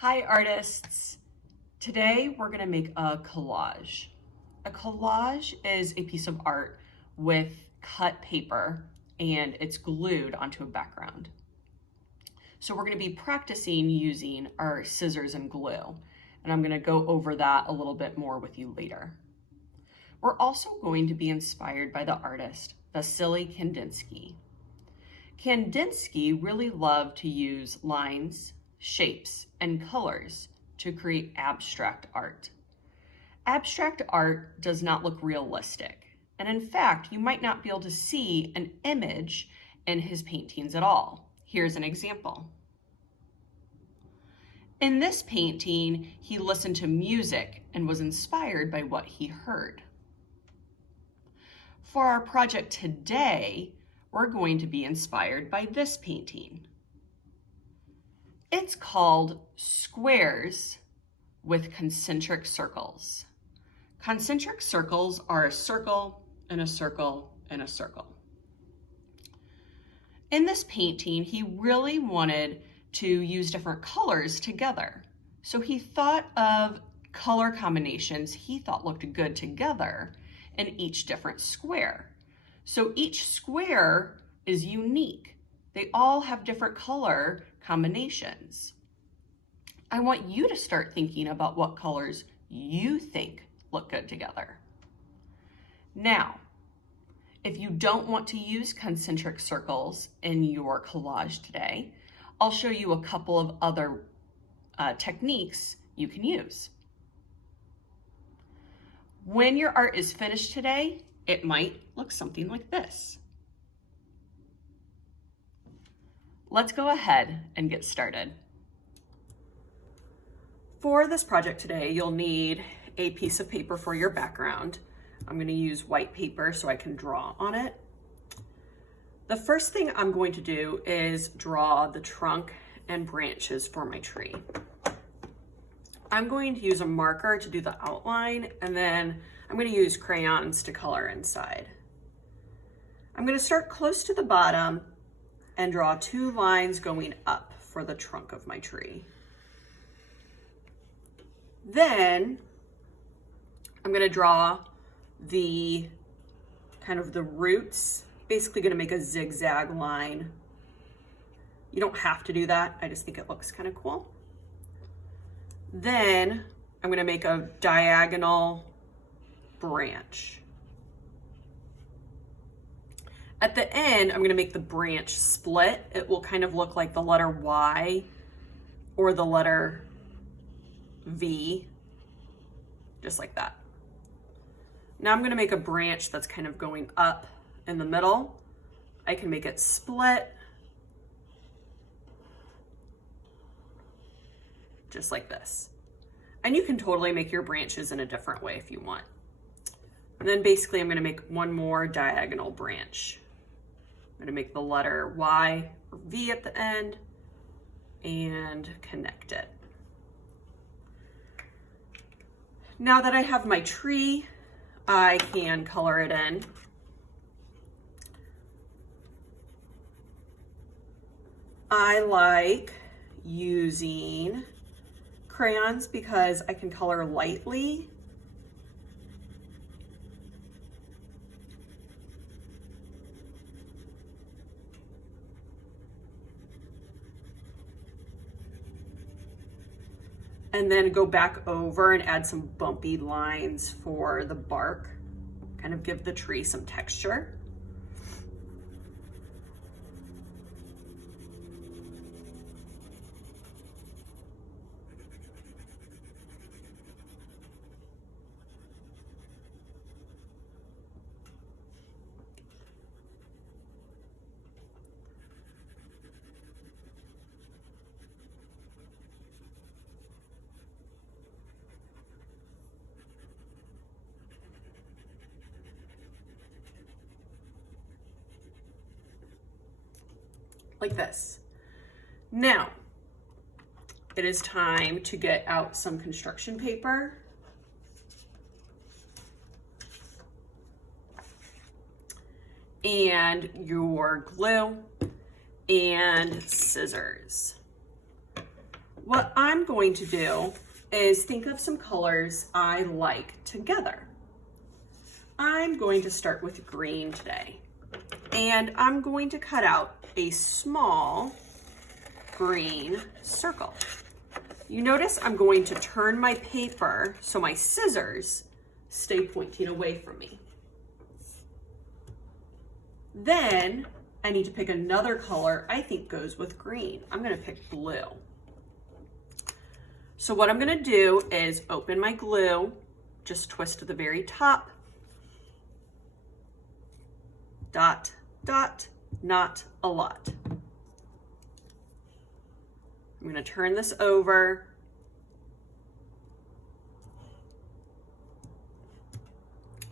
Hi artists! Today we're going to make a collage. A collage is a piece of art with cut paper and it's glued onto a background. So we're going to be practicing using our scissors and glue, and I'm going to go over that a little bit more with you later. We're also going to be inspired by the artist Vasily Kandinsky. Kandinsky really loved to use lines, shapes, and colors to create abstract art. Abstract art does not look realistic, and in fact, you might not be able to see an image in his paintings at all. Here's an example. In this painting, he listened to music and was inspired by what he heard. For our project today, we're going to be inspired by this painting. It's called Squares with Concentric Circles. Concentric circles are a circle and a circle and a circle. In this painting, he really wanted to use different colors together. So he thought of color combinations he thought looked good together in each different square. So each square is unique. They all have different color combinations. I want you to start thinking about what colors you think look good together. Now, if you don't want to use concentric circles in your collage today, I'll show you a couple of other techniques you can use. When your art is finished today, it might look something like this. Let's go ahead and get started. For this project today, you'll need a piece of paper for your background. I'm going to use white paper so I can draw on it. The first thing I'm going to do is draw the trunk and branches for my tree. I'm going to use a marker to do the outline, and then I'm going to use crayons to color inside. I'm going to start close to the bottom and draw two lines going up for the trunk of my tree. Then I'm going to draw the kind of the roots, basically going to make a zigzag line. You don't have to do that. I just think it looks kind of cool. Then I'm going to make a diagonal branch. At the end, I'm going to make the branch split. It will kind of look like the letter Y or the letter V, just like that. Now I'm going to make a branch that's kind of going up in the middle. I can make it split, just like this. And you can totally make your branches in a different way if you want. And then basically I'm going to make one more diagonal branch. I'm going to make the letter Y or V at the end and connect it. Now that I have my tree, I can color it in. I like using crayons because I can color lightly. And then go back over and add some bumpy lines for the bark, kind of give the tree some texture. Like this. Now, it is time to get out some construction paper. And your glue and scissors. what I'm going to do is think of some colors I like together. I'm going to start with green today, and I'm going to cut out a small green circle. You notice I'm going to turn my paper so my scissors stay pointing away from me. Then I need to pick another color I think goes with green. I'm going to pick blue. So what I'm going to do is open my glue, just twist to the very top, dot, dot, not a lot. I'm going to turn this over.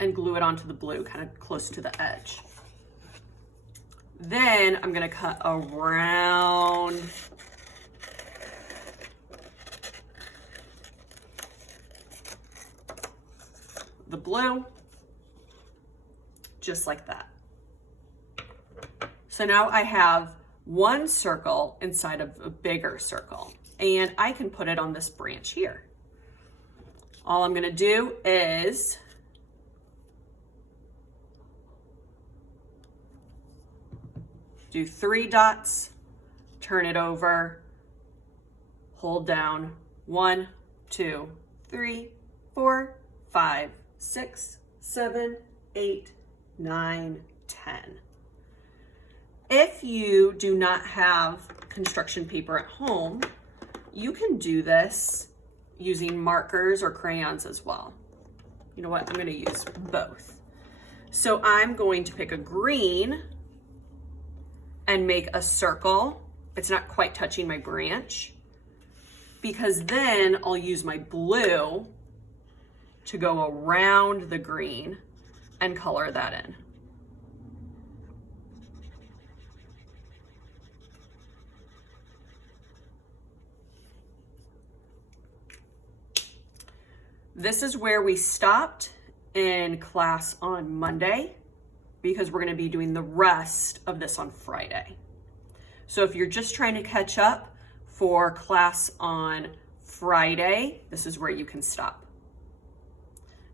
And glue it onto the blue, kind of close to the edge. Then I'm going to cut around the blue, just like that. So now I have one circle inside of a bigger circle, and I can put it on this branch here. All I'm going to do is do 3 dots, turn it over, hold down, 1, 2, 3, 4, 5, 6, 7, 8, 9, 10. If you do not have construction paper at home, you can do this using markers or crayons as well. You know what? I'm going to use both. So I'm going to pick a green and make a circle. It's not quite touching my branch, because then I'll use my blue to go around the green and color that in. This is where we stopped in class on Monday, because we're going to be doing the rest of this on Friday. So if you're just trying to catch up for class on Friday, this is where you can stop.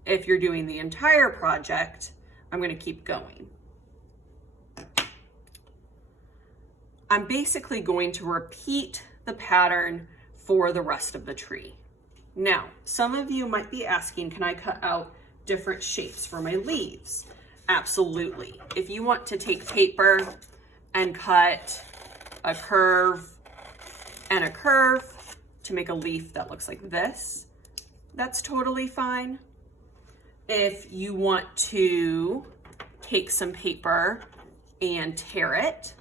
If you're doing the entire project, I'm going to keep going. I'm basically going to repeat the pattern for the rest of the tree. Now, some of you might be asking, can I cut out different shapes for my leaves? Absolutely. If you want to take paper and cut a curve and a curve to make a leaf that looks like this, that's totally fine. If you want to take some paper and tear it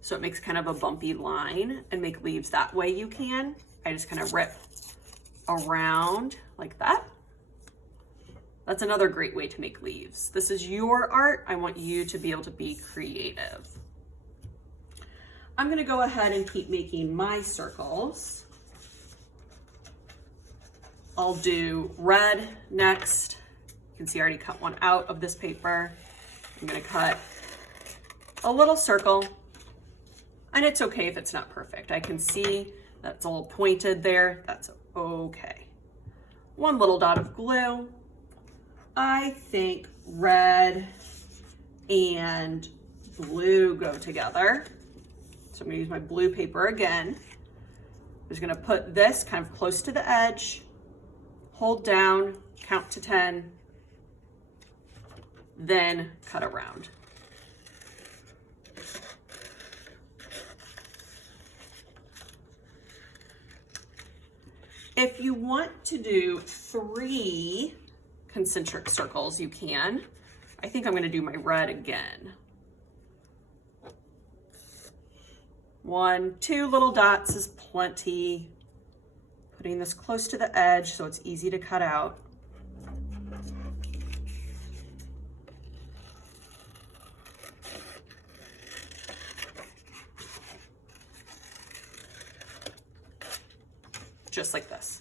so it makes kind of a bumpy line and make leaves that way, you can. I just kind of rip around like that. That's another great way to make leaves. This is your art. I want you to be able to be creative. I'm going to go ahead and keep making my circles. I'll do red next. You can see I already cut one out of this paper. I'm going to cut a little circle, and it's okay if it's not perfect. I can see that's a little pointed there. That's okay. One little dot of glue. I think red and blue go together. So I'm going to use my blue paper again. I'm just going to put this kind of close to the edge, hold down, count to 10, then cut around. If you want to do 3 concentric circles, you can. I think I'm going to do my red again. 1, 2 little dots is plenty. Putting this close to the edge so it's easy to cut out. Just like this.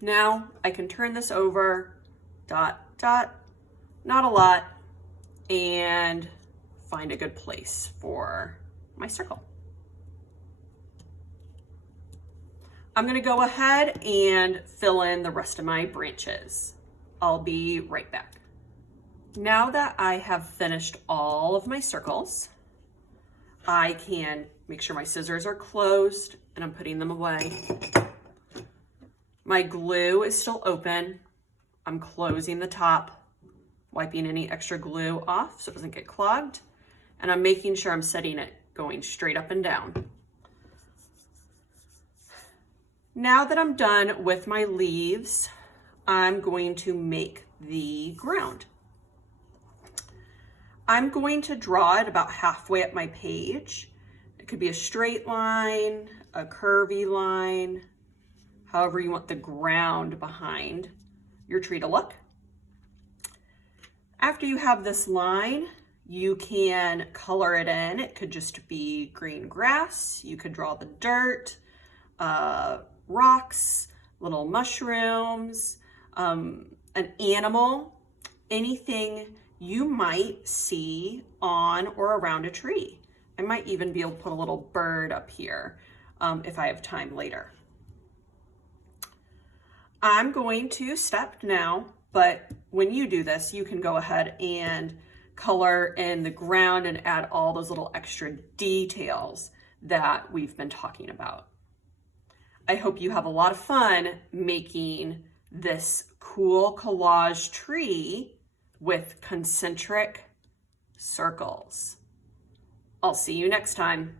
Now I can turn this over, dot, dot, not a lot, and find a good place for my circle. I'm going to go ahead and fill in the rest of my branches. I'll be right back. Now that I have finished all of my circles, I can make sure my scissors are closed and I'm putting them away. My glue is still open. I'm closing the top, wiping any extra glue off so it doesn't get clogged. And I'm making sure I'm setting it going straight up and down. Now that I'm done with my leaves, I'm going to make the ground. I'm going to draw it about halfway up my page. It could be a straight line, a curvy line, however you want the ground behind your tree to look. After you have this line, you can color it in. It could just be green grass. You could draw the dirt, rocks, little mushrooms, an animal, anything you might see on or around a tree. I might even be able to put a little bird up here if I have time later. I'm going to stop now, but when you do this, you can go ahead and color in the ground and add all those little extra details that we've been talking about. I hope you have a lot of fun making this cool collage tree with concentric circles. I'll see you next time.